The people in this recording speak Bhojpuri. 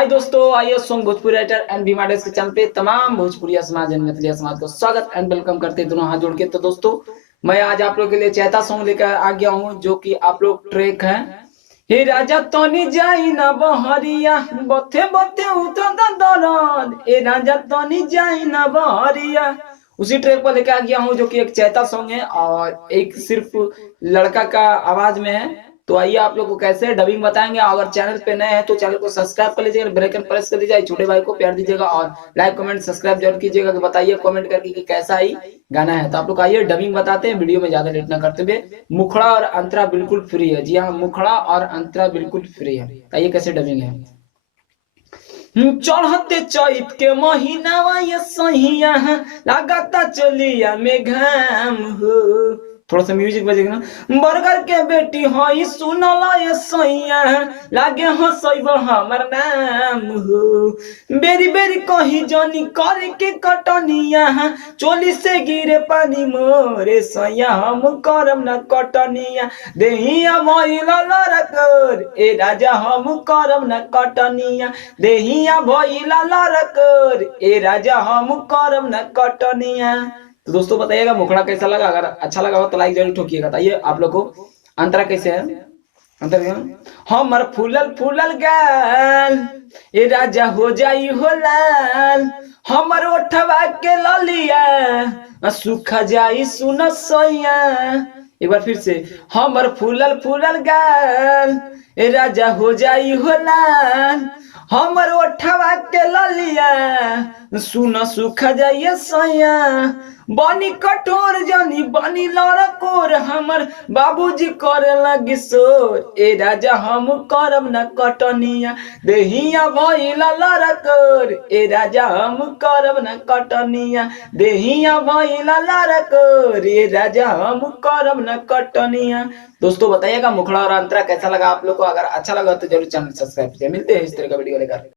हाय दोस्तों, आइए सॉन्ग भोजपुरी राइटर एंड बीमाडेस के चैनल पे तमाम भोजपुरी समाज एंड मैथिली समाज को स्वागत एंड वेलकम करते दोनों हाथ जोड़ के। तो दोस्तों, मैं आज आप लोग के लिए चैता सॉन्ग लेकर आ गया हूँ, जो कि आप लोग ट्रैक है हे राजा तनी जाई ना बहरिया बथे बथे उतर दरद, ए राजा तनी जाई ना बहरिया। उसी ट्रैक पर लेकर आ गया हूँ, जो कि एक चैता सॉन्ग है और एक सिर्फ लड़का का आवाज में है। तो आइए आप लोग को कैसे डबिंग बताएंगे। अगर चैनल पे नए हैं तो चैनल को सब्सक्राइब कर लीजिएगा, बेल आइकन प्रेस कर दीजिए, छोटे भाई को प्यार दीजिएगा और लाइक कमेंट सब्सक्राइब जरूर कीजिएगा। बताइए कमेंट करके कि कैसा ही गाना है। तो आप लोग आइए डबिंग बताते हैं, वीडियो में ज्यादा लेट ना करते हुए। मुखड़ा और अंतरा बिल्कुल फ्री है। जी हाँ, मुखड़ा और अंतरा बिल्कुल फ्री है। आइए कैसे डबिंग है। चढ़ते चैत के महीना ये सहिया लगाता चलिया में घाम हो। थोड़ा सा म्यूजिक बजेगा ना। बरगर के बेटी हई सुनला ये सैया लागे हसैब हमर नाम हो। बेरी बेरी कही जनी करे के कटनिया चोली से गिरे पानी मोरे सैया हम करम न कटनिया देहिया भइला लरकर, ए राजा हम करम न कटनिया देहिया भइला लरकर, ए राजा हम करम न कटनिया। तो दोस्तों बताइएगा मुखड़ा कैसा लगा। अगर अच्छा लगा हो तो लाइक जरूर ठोकिएगा। आइए आप लोग को अंतरा कैसे है। अंतरा हमर फूलल फूलल गाल, ए राजा हो जाई हो लाल, हमर ओठवा के ललिया सूखा जाई सुन सैया। एक बार फिर से, हमर फूलल फूलल गाल, ए राजा हो जाई हो लाल, हमर ओठवा के ललिया सुन सूखा जाइए सैया। बनी कठोर जनी बनी लड़कोर, हमर बाबूजी करे लगी सोर, ए राजा हम करम न कटनिया देहिया भइला लड़कोर, ए राजा हम करम न कटनिया देहिया भइला लड़कोर, ए राजा हम करम न कटनिया। दोस्तों बताइएगा मुखड़ा और अंतरा कैसा लगा आप लोग को। अगर अच्छा लगा तो जरूर चैनल सब्सक्राइब कीजिए। मिलते हैं इस तरह का वीडियो लेकर।